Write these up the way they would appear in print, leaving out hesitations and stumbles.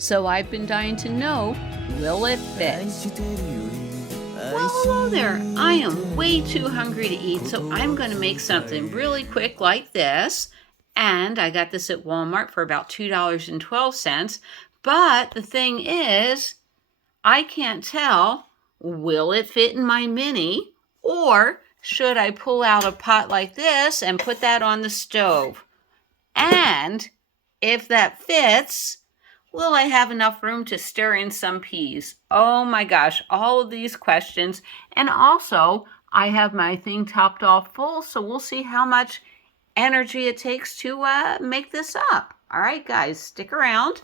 So I've been dying to know, will it fit? Well, hello there. I am way too hungry to eat, so I'm going to make something really quick like this. And I got this at Walmart for about $2.12. But the thing is, I can't tell, will it fit in my mini, or should I pull out a pot like this and put that on the stove? And if that fits, will I have enough room to stir in some peas? Oh my gosh, all of these questions. And also, I have my thing topped off full, so we'll see how much energy it takes to make this up. All right, guys, stick around.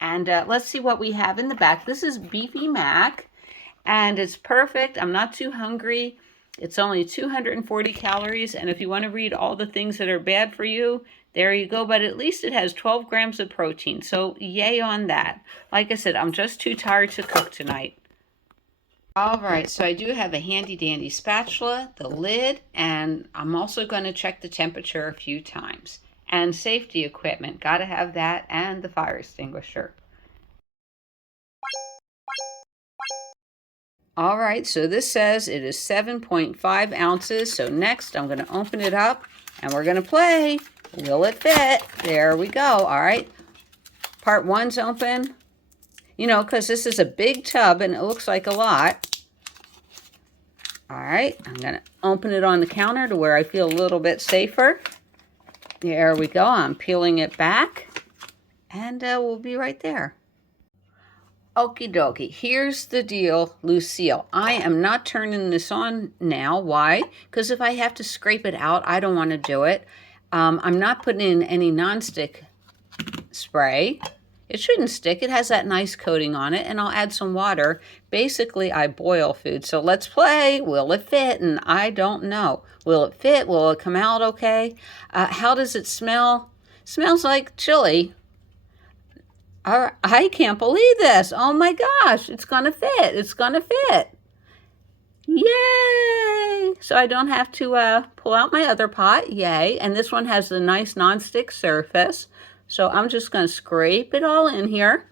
And let's see what we have in the back. This is beefy mac, and it's perfect. I'm not too hungry. It's only 240 calories, and if you want to read all the things that are bad for you, there you go. But at least it has 12 grams of protein, so yay on that. Like I said, I'm just too tired to cook tonight. All right, so I do have a handy-dandy spatula, the lid, and I'm also going to check the temperature a few times. And safety equipment, got to have that, and the fire extinguisher. All right, so this says it is 7.5 ounces. So next I'm going to open it up and we're going to play. Will it fit? There we go. All right, part one's open. You know, because this is a big tub and it looks like a lot. All right, I'm going to open it on the counter to where I feel a little bit safer. There we go. I'm peeling it back and we'll be right there. Okie dokie, here's the deal, Lucille. I am not turning this on now. Why? Because if I have to scrape it out, I don't want to do it. I'm not putting in any nonstick spray. It shouldn't stick. It has that nice coating on it, and I'll add some water. Basically, I boil food. So let's play. Will it fit? And I don't know. Will it fit? Will it come out okay? How does it smell? Smells like chili. I can't believe this. Oh my gosh, it's going to fit. It's going to fit. Yay! So I don't have to pull out my other pot. Yay. And this one has a nice nonstick surface. So I'm just going to scrape it all in here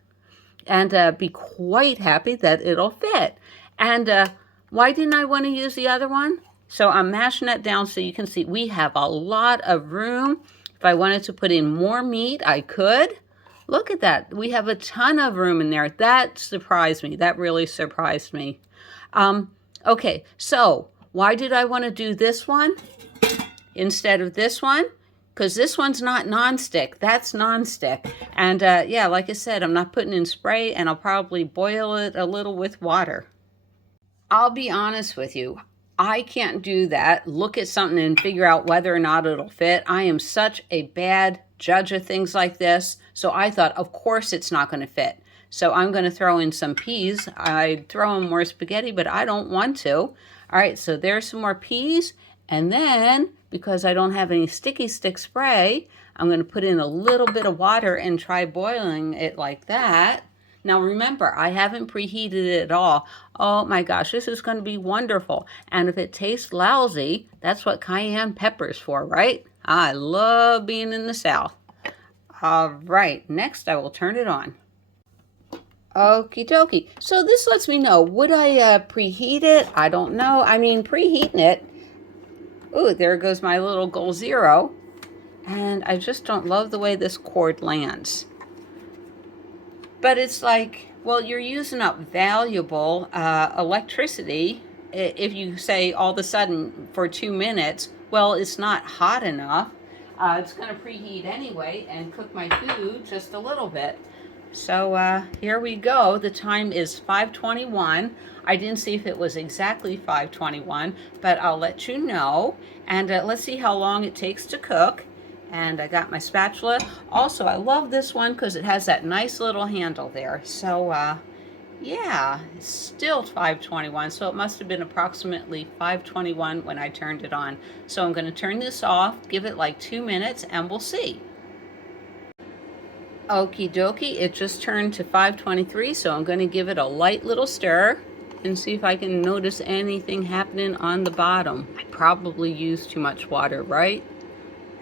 and be quite happy that it'll fit. And why didn't I want to use the other one? So I'm mashing that down so you can see we have a lot of room. If I wanted to put in more meat, I could. Look at that. We have a ton of room in there. That surprised me. That really surprised me. Okay, so why did I want to do this one instead of this one? Because this one's not nonstick. That's nonstick. And yeah, like I said, I'm not putting in spray, and I'll probably boil it a little with water. I'll be honest with you. I can't do that. Look at something and figure out whether or not it'll fit. I am such a bad judge of things like this. So I thought, of course it's not going to fit. So I'm going to throw in some peas. I'd throw in more spaghetti, but I don't want to. All right, so there's some more peas. And then, because I don't have any sticky stick spray, I'm going to put in a little bit of water and try boiling it like that. Now remember, I haven't preheated it at all. Oh my gosh, this is going to be wonderful. And if it tastes lousy, that's what cayenne pepper's for, right? I love being in the South. All right, next I will turn it on. Okie dokie. So this lets me know, would I preheat it? I don't know. I mean, preheating it. Ooh, there goes my little goal 0. And I just don't love the way this cord lands. But it's like, well, you're using up valuable electricity if you say all of a sudden for 2 minutes, well, it's not hot enough. It's going to preheat anyway and cook my food just a little bit. So here we go. The time is 5:21. I didn't see if it was exactly 5:21, but I'll let you know. And let's see how long it takes to cook. And I got my spatula. Also, I love this one because it has that nice little handle there. So, yeah, it's still 5:21. So it must have been approximately 5:21 when I turned it on. So I'm going to turn this off, give it like 2 minutes, and we'll see. Okie dokie, it just turned to 5:23, so I'm going to give it a light little stir and see if I can notice anything happening on the bottom. I probably used too much water, right?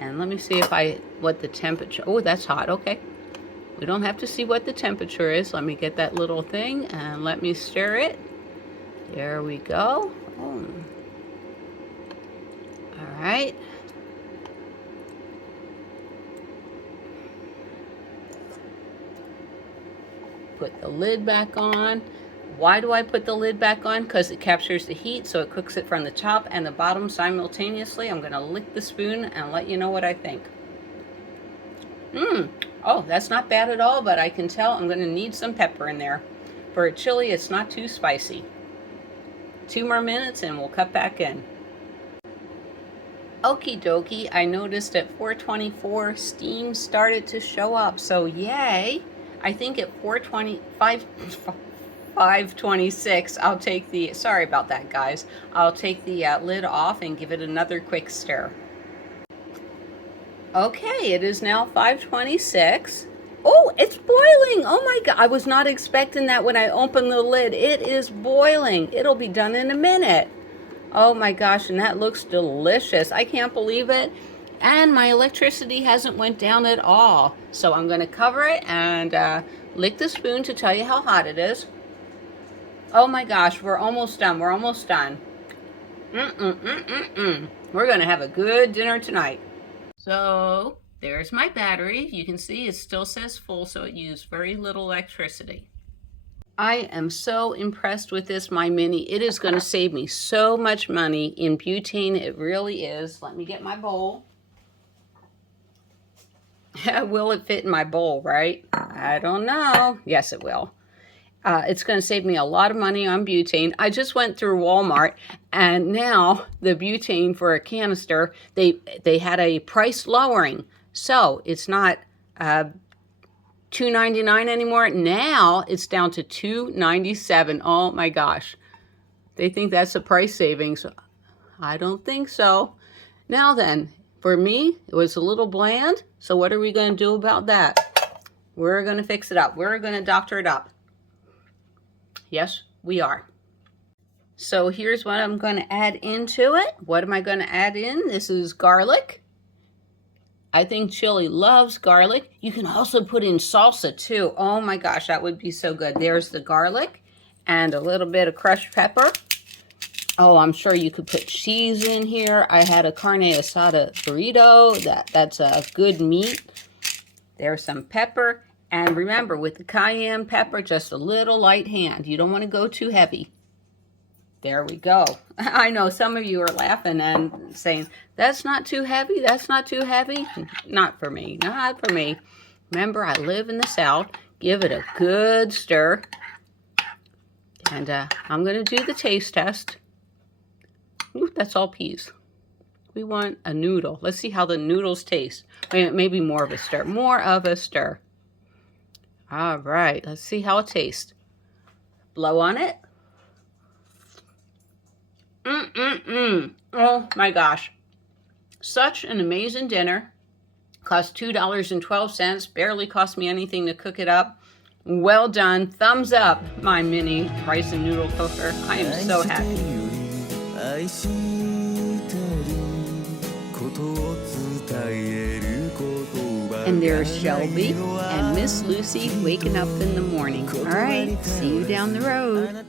And let me see if what the temperature, oh, that's hot, okay. We don't have to see what the temperature is. Let me get that little thing and let me stir it. There we go. Oh. All right. Put the lid back on. Why do I put the lid back on? Because it captures the heat, so it cooks it from the top and the bottom simultaneously. I'm going to lick the spoon and let you know what I think. Oh, that's not bad at all, but I can tell I'm going to need some pepper in there. For a chili, it's not too spicy. 2 more minutes and we'll cut back in. Okie dokie, I noticed at 4:24 steam started to show up, so yay. I think at 5:26 I'll take the, sorry about that guys, I'll take the lid off and give it another quick stir. Okay, it is now 5:26. Oh, it's boiling. Oh my God, I was not expecting that when I opened the lid. It is boiling. It'll be done in a minute. Oh my gosh, and that looks delicious. I can't believe it. And my electricity hasn't went down at all. So I'm going to cover it and lick the spoon to tell you how hot it is. Oh my gosh, we're almost done. We're almost done. We're going to have a good dinner tonight. So there's my battery. You can see it still says full, so it used very little electricity. I am so impressed with this My Mini. It is going to save me so much money in butane. It really is. Let me get my bowl. Will it fit in my bowl, right? I don't know. Yes, it will. It's going to save me a lot of money on butane. I just went through Walmart, and now the butane for a canister, they had a price lowering. So it's not $2.99 anymore. Now it's down to $2.97. Oh my gosh. They think that's a price savings. I don't think so. Now then, for me, it was a little bland. So what are we going to do about that? We're going to fix it up. We're going to doctor it up. Yes, we are. So here's what I'm going to add into it. What am I going to add in? This is garlic. I think chili loves garlic. You can also put in salsa too. Oh my gosh, that would be so good. There's the garlic and a little bit of crushed pepper. Oh, I'm sure you could put cheese in here. I had a carne asada burrito. That's a good meat. There's some pepper. And remember, with the cayenne pepper, just a little light hand. You don't want to go too heavy. There we go. I know some of you are laughing and saying, that's not too heavy, that's not too heavy. Not for me, not for me. Remember, I live in the South. Give it a good stir. And I'm going to do the taste test. Ooh, that's all peas. We want a noodle. Let's see how the noodles taste. Wait, maybe more of a stir. More of a stir. All right, let's see how it tastes. Blow on it. Oh my gosh. Such an amazing dinner. Cost $2.12. Barely cost me anything to cook it up. Well done. Thumbs up, My Mini rice and noodle cooker. I am so happy. And there's Shelby and Miss Lucy waking up in the morning. All right, see you down the road.